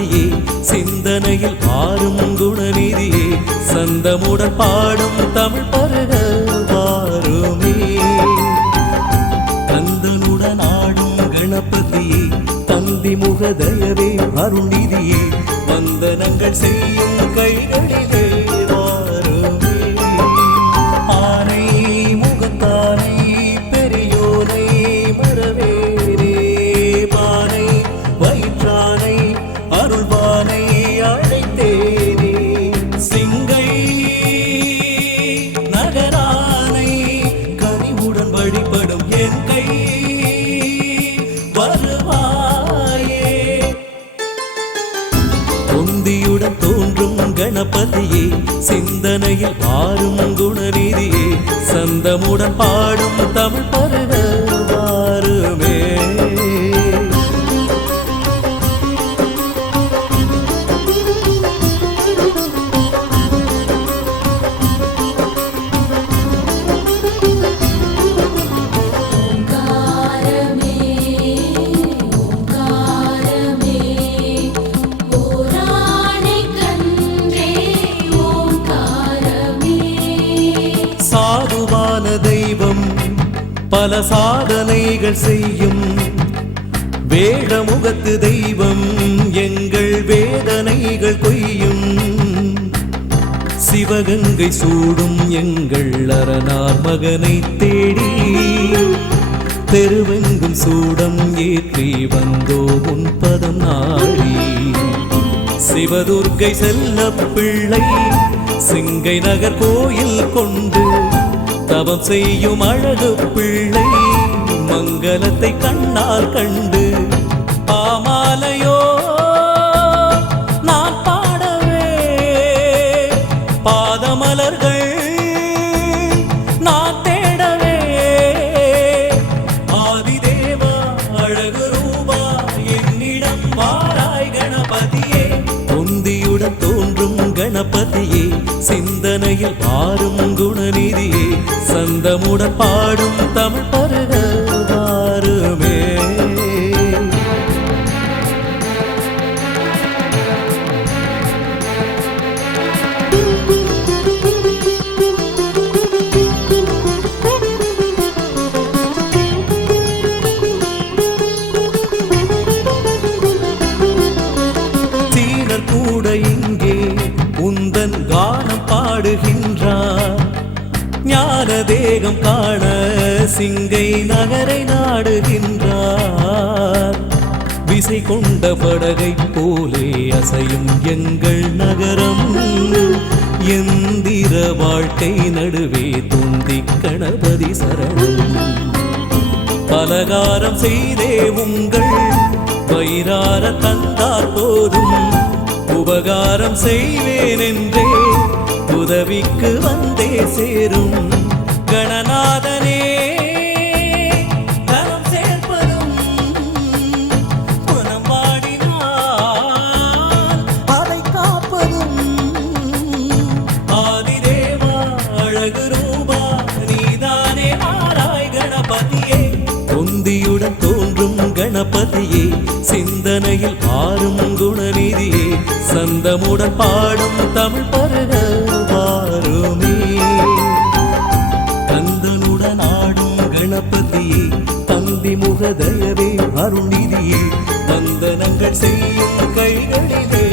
கணபதியே சிந்தனையில் ஆறும் குணநிதியே சந்தமுடன் பாடும் தமிழ் பருக வாருமே. கந்தனுடன் ஆடும் கணபதியே தந்தி முக தயவே அருள்நிதியே வந்தனங்கள் செய்யும் கைகளிலே வாருமே. ஆனை முகத்தானை பெரியோனை மரவேரே பானை வயிற்றானை அருள்வானை அழைத்தேனே. சிங்கை நகரானை கனிவுடன் வழிபடும் என் கை வருவாயே. தொந்தியுடன் தோன்றும் கணபதியே சிந்தனையில் ஆறும் குணநிதியே சந்தமுடன் பாடும் தமிழ் பருக வாருமே. சாதுவான தெய்வம் பல சாதனைகள் செய்யும் வேடமுகத்து தெய்வம் எங்கள் வேதனைகள் கொய்யும். சிவகங்கை சூடும் எங்கள் அரணார் மகனை தேடி தெருவெங்கும் சூடம் ஏற்றி வந்தோ உன் பதம் நாடி. சிவதுர்க்கை செல்ல பிள்ளை சிங்கை நகர் கோயில் கொண்டு தவம் செய்யும் அழகு பிள்ளை மங்களத்தை கண்ணால் கண்டு பாமாலையோ நான் பாடவே பாதமலர்கள் நான் தேடவே. ஆதிதேவா அழகு ரூபா என்னிடம் வாராய் கணபதியே. தொந்தியுடன் தோன்றும் கணபதியே சிந்தனையில் ஆறும் குணநிதியே சந்தமுடன் பாடும் தமிழ் பருக வாருமே. சீனர் கூட இங்கே உந்தன் கானம் பாடுகின்றார். ஞான தேகம் காண சிங்கை நகரை நாடுகின்றார். விசை கொண்ட படகை போலே அசையும் எங்கள் நகரம். எந்திர வாழ்க்கை நடுவே தொந்தி கணபதி சரணம். பலகாரம் செய்தே உங்கள் வயிறார தந்தார் போதும் உபகாரம் செய்வேன் என்றே உதவிக்கு வந்தே சேரும் கணநாதனே. தரம் சேர்ப்பதும் குணம் பாடினார் அதை காப்பதும். ஆதிதேவா அழகு ரூபா நீதானே ஆராய் கணபதியே. தொந்தியுடன் தோன்றும் கணபதியே சிந்தனையில் ஆறும் குணநிதியே சந்தமுடன் பாடும் தமிழ் பருக வாருமே. கந்தனுடன் ஆடும் கணபதியே தந்தி முக தயவே அருள்நிதியே வந்தனங்கள் செய்யும் கைகளிலே